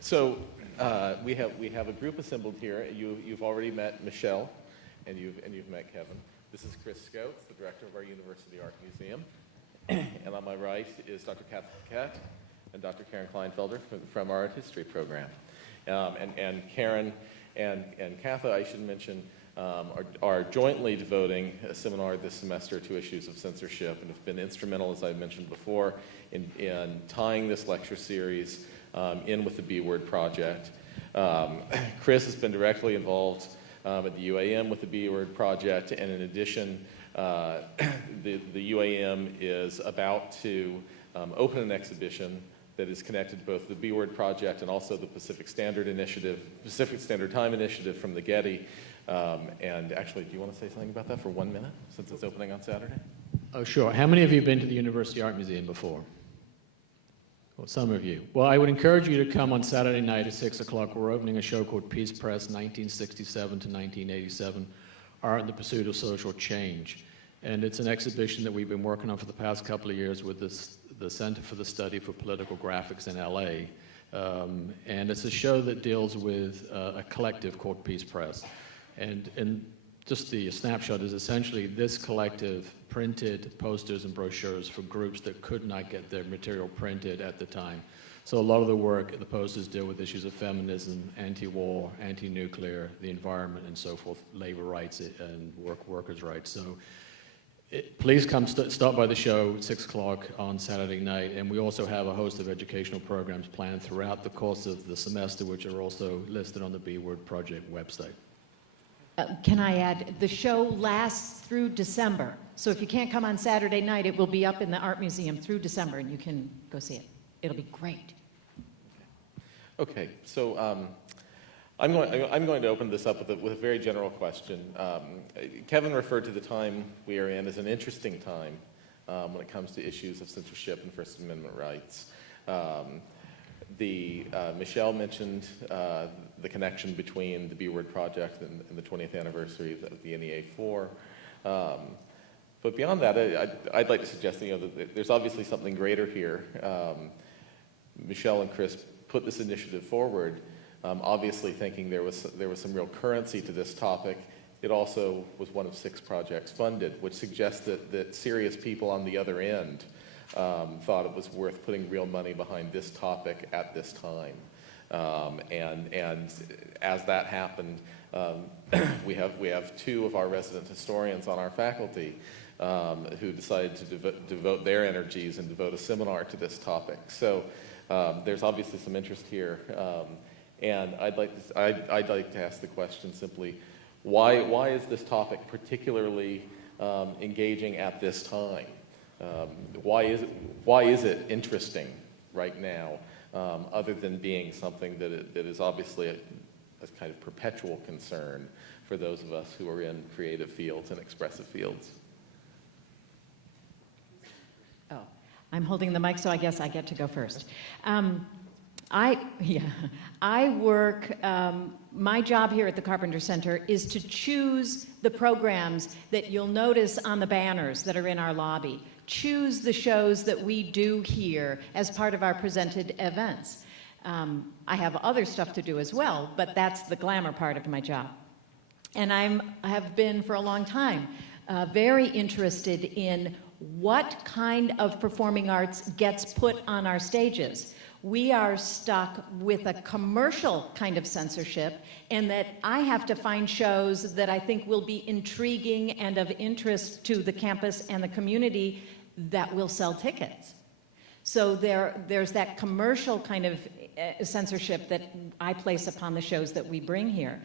So we have a group assembled here. You've already met Michele, and you've met Kevin. This is Chris Scoates, the director of our University Art Museum, and on my right is Dr. Catha Paquette and Dr. Karen Kleinfelder from our art history program. And Karen and Catha, I should mention, are jointly devoting a seminar this semester to issues of censorship and have been instrumental, as I mentioned before, in tying this lecture series in with the B-Word project. Chris has been directly involved at the UAM with the B-Word project, and in addition, the UAM is about to open an exhibition that is connected to both the B-Word project and also the Pacific Standard Time Initiative from the Getty. And actually, do you want to say something about that for 1 minute, since it's opening on Saturday? Oh, sure. How many of you have been to the University Art Museum before? Well, some of you. Well, I would encourage you to come on Saturday night at 6 o'clock. We're opening a show called Peace Press, 1967 to 1987, Art in the Pursuit of Social Change. And it's an exhibition that we've been working on for the past couple of years with the Center for the Study for Political Graphics in LA. And it's a show that deals with a collective called Peace Press. And just the snapshot is essentially this collective printed posters and brochures for groups that could not get their material printed at the time. So a lot of the work, the posters deal with issues of feminism, anti-war, anti-nuclear, the environment, and so forth, labor rights and workers' rights. So please come stop by the show at 6 o'clock on Saturday night. And we also have a host of educational programs planned throughout the course of the semester, which are also listed on the B-Word Project website. Can I add, the show lasts through December. So if you can't come on Saturday night, it will be up in the Art Museum through December, and you can go see it. It'll be great. Okay, so I'm going to open this up with a very general question. Kevin referred to the time we are in as an interesting time when it comes to issues of censorship and First Amendment rights. Michele mentioned the connection between the B-Word project and the 20th anniversary of the NEA4. But beyond that, I'd like to suggest that there's obviously something greater here. Michele and Chris put this initiative forward, obviously thinking there was some real currency to this topic. It also was one of 6 projects funded, which suggests that serious people on the other end thought it was worth putting real money behind this topic at this time. And as that happened, we have 2 of our resident historians on our faculty who decided to devote their energies and devote a seminar to this topic. So there's obviously some interest here. And I'd like to ask the question simply, why is this topic particularly engaging at this time? Why is it interesting right now, other than being something that is obviously a kind of perpetual concern for those of us who are in creative fields and expressive fields? Oh, I'm holding the mic, so I guess I get to go first. I work, my job here at the Carpenter Center is to choose the programs that you'll notice on the banners that are in our lobby. Choose the shows that we do here as part of our presented events. I have other stuff to do as well, but that's the glamour part of my job. And I have been for a long time very interested in what kind of performing arts gets put on our stages. We are stuck with a commercial kind of censorship, and that I have to find shows that I think will be intriguing and of interest to the campus and the community that will sell tickets. So there's that commercial kind of censorship that I place upon the shows that we bring here.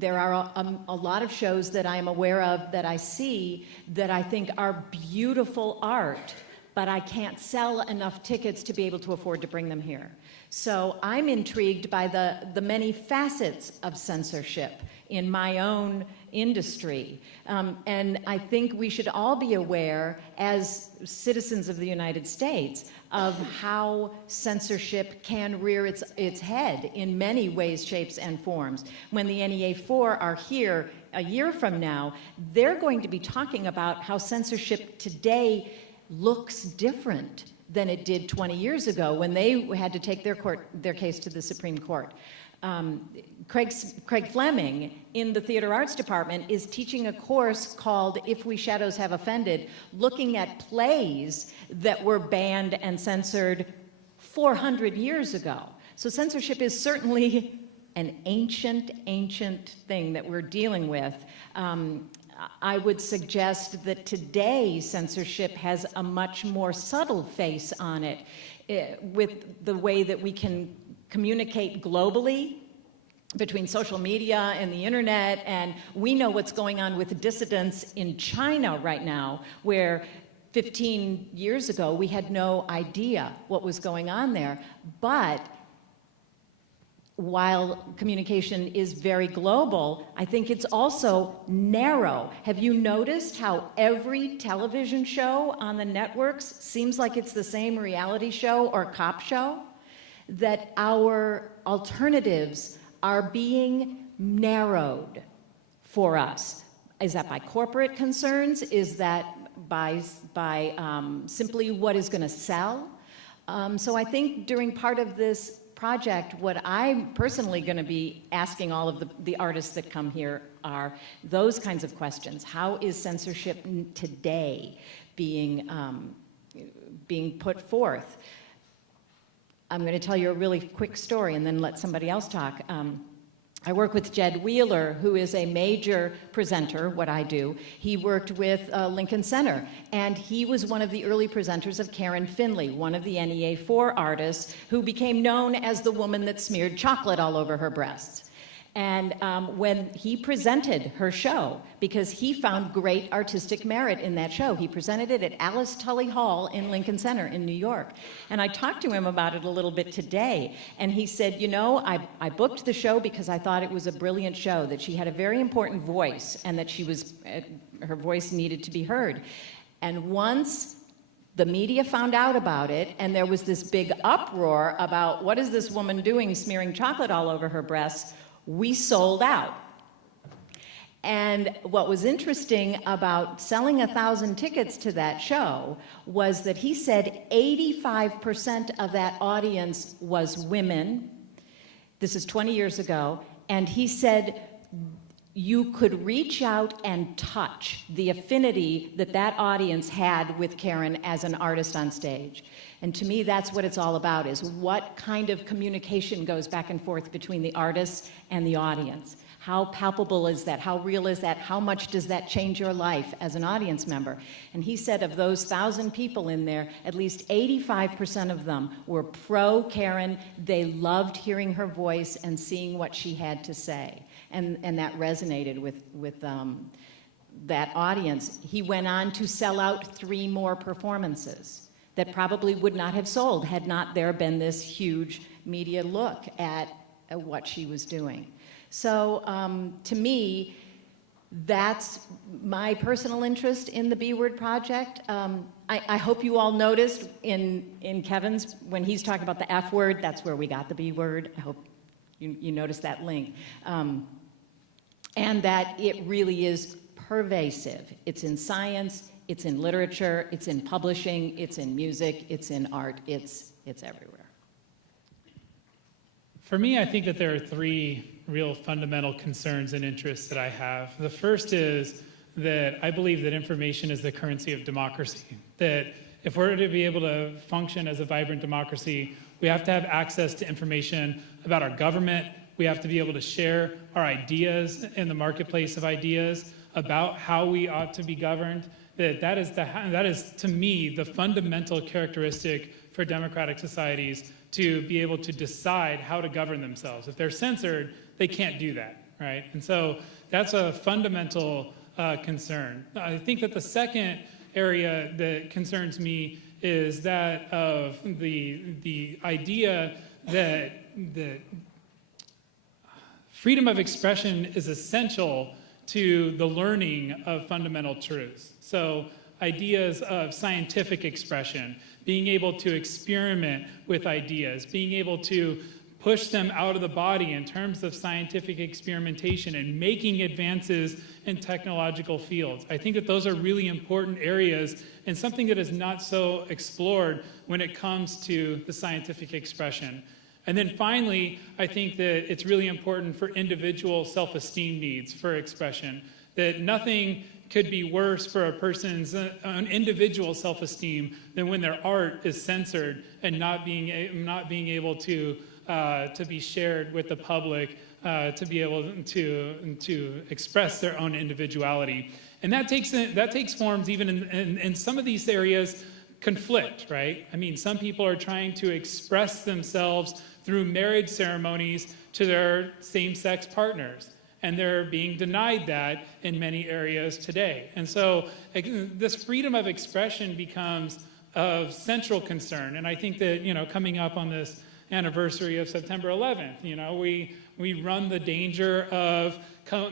There are a lot of shows that I'm aware of that I see that I think are beautiful art, but I can't sell enough tickets to be able to afford to bring them here. So I'm intrigued by the many facets of censorship in my own industry. And I think we should all be aware, as citizens of the United States, of how censorship can rear its head in many ways, shapes, and forms. When the NEA4 are here a year from now, they're going to be talking about how censorship today looks different than it did 20 years ago when they had to take their case to the Supreme Court. Craig Fleming in the Theater Arts Department is teaching a course called If We Shadows Have Offended, looking at plays that were banned and censored 400 years ago. So censorship is certainly an ancient thing that we're dealing with. I would suggest that today censorship has a much more subtle face on it, with the way that we can communicate globally between social media and the internet, and we know what's going on with dissidents in China right now, where 15 years ago we had no idea what was going on there. But while communication is very global, I think it's also narrow. Have you noticed how every television show on the networks seems like it's the same reality show or cop show? That our alternatives are being narrowed for us. Is that by corporate concerns? Is that by simply what is going to sell? So I think during part of this project, what I'm personally going to be asking all of the artists that come here are those kinds of questions. How is censorship today being put forth? I'm going to tell you a really quick story and then let somebody else talk. I work with Jed Wheeler, who is a major presenter, what I do. He worked with Lincoln Center, and he was one of the early presenters of Karen Finley, one of the NEA4 artists who became known as the woman that smeared chocolate all over her breasts. And when he presented her show, because he found great artistic merit in that show, he presented it at Alice Tully Hall in Lincoln Center in New York. And I talked to him about it a little bit today, and he said, you know, I booked the show because I thought it was a brilliant show, that she had a very important voice, and that her voice needed to be heard. And once the media found out about it, and there was this big uproar about what is this woman doing smearing chocolate all over her breasts, we sold out. And what was interesting about selling 1,000 tickets to that show was that he said 85% of that audience was women. This is 20 years ago. And he said you could reach out and touch the affinity that that audience had with Karen as an artist on stage. And to me, that's what it's all about, is what kind of communication goes back and forth between the artists and the audience. How palpable is that? How real is that? How much does that change your life as an audience member? And he said of those 1,000 people in there, at least 85% of them were pro-Karen. They loved hearing her voice and seeing what she had to say. And that resonated with that audience. He went on to sell out 3 more performances that probably would not have sold had not there been this huge media look at what she was doing. So to me, that's my personal interest in the B-Word Project. I hope you all noticed in Kevin's, when he's talking about the F word, that's where we got the B-word. I hope you noticed that link. And that it really is pervasive. It's in science, it's in literature, it's in publishing, it's in music, it's in art, it's everywhere. For me, I think that there are 3 real fundamental concerns and interests that I have. The first is that I believe that information is the currency of democracy. That if we're to be able to function as a vibrant democracy, we have to have access to information about our government. We have to be able to share our ideas in the marketplace of ideas about how we ought to be governed. That is, to me, the fundamental characteristic for democratic societies, to be able to decide how to govern themselves. If they're censored, they can't do that, right? And so that's a fundamental concern. I think that the second area that concerns me is that of the idea that freedom of expression is essential to the learning of fundamental truths. So ideas of scientific expression, being able to experiment with ideas, being able to push them out of the body in terms of scientific experimentation and making advances in technological fields. I think that those are really important areas and something that is not so explored when it comes to the scientific expression. And then finally, I think that it's really important for individual self-esteem needs for expression, that nothing could be worse for a person's own individual self-esteem than when their art is censored and not being able to be shared with the public, to be able to express their own individuality. And that takes forms even in some of these areas conflict, right? I mean, some people are trying to express themselves through marriage ceremonies to their same-sex partners, and they're being denied that in many areas today. And so this freedom of expression becomes of central concern. And I think that, coming up on this anniversary of September 11th, we run the danger of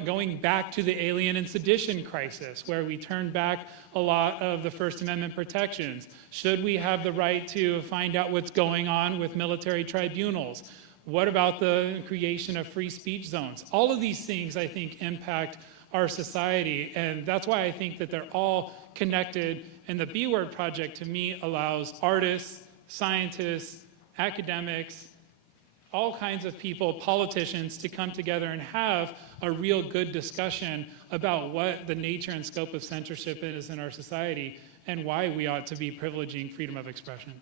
going back to the alien and sedition crisis, where we turn back a lot of the First Amendment protections. Should we have the right to find out what's going on with military tribunals? What about the creation of free speech zones? All of these things, I think, impact our society, and that's why I think that they're all connected. And the B Word Project, to me, allows artists, scientists, academics, all kinds of people, politicians, to come together and have a real good discussion about what the nature and scope of censorship is in our society and why we ought to be privileging freedom of expression.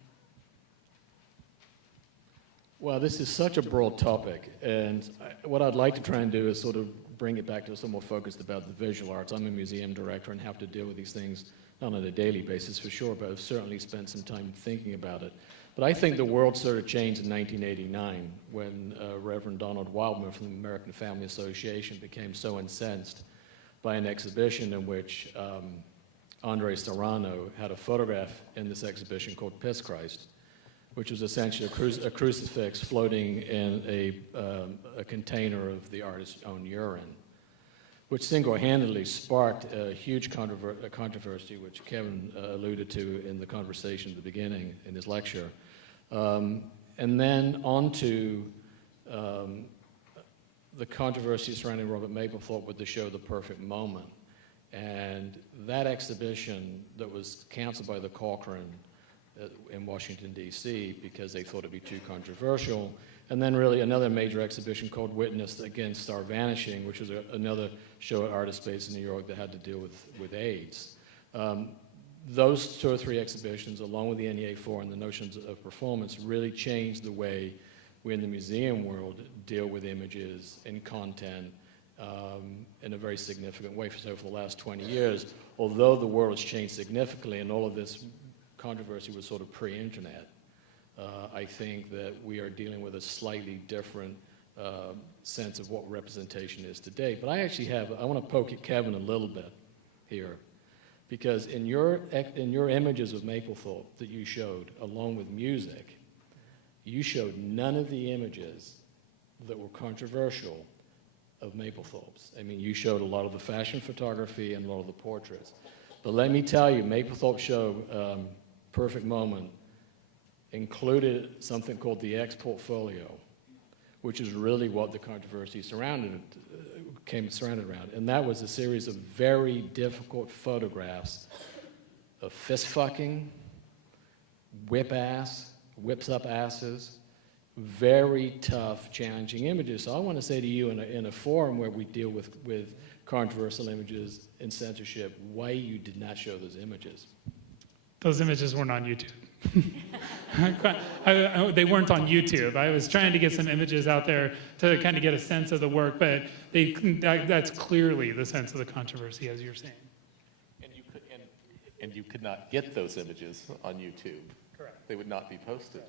Well, this is such a broad topic, and what I'd like to try and do is sort of bring it back to something more focused about the visual arts. I'm a museum director and have to deal with these things not on a daily basis for sure, but I've certainly spent some time thinking about it. But I think the world sort of changed in 1989 when Reverend Donald Wildman from the American Family Association became so incensed by an exhibition in which Andre Serrano had a photograph in this exhibition called Piss Christ, which was essentially a crucifix floating in a container of the artist's own urine, which single-handedly sparked a huge controversy, which Kevin alluded to in the conversation at the beginning in his lecture. And then on to the controversy surrounding Robert Mapplethorpe with the show The Perfect Moment. And that exhibition that was canceled by the Cochrane in Washington, D.C., because they thought it'd be too controversial. And then really another major exhibition called Witness Against Our Vanishing, which was another show at Artist Space in New York that had to deal with AIDS. Those two or three exhibitions, along with the NEA4 and the notions of performance, really changed the way we in the museum world deal with images and content in a very significant way. So for the last 20 years, although the world has changed significantly and all of this controversy was sort of pre-internet, I think that we are dealing with a slightly different sense of what representation is today. But I want to poke at Kevin a little bit here, because in your images of Mapplethorpe that you showed, along with music, you showed none of the images that were controversial of Mapplethorpe's. I mean, you showed a lot of the fashion photography and a lot of the portraits. But let me tell you, Mapplethorpe's show, Perfect Moment, included something called the X portfolio, which is really what the controversy surrounded around. And that was a series of very difficult photographs of fist fucking, whips up asses, very tough, challenging images. So I want to say to you in a forum where we deal with controversial images and censorship, why you did not show those images. Those images weren't on YouTube. They weren't on YouTube. I was trying to get some images out there to kind of get a sense of the work, but that's clearly the sense of the controversy, as you're saying. And you could not get those images on YouTube. Correct. They would not be posted.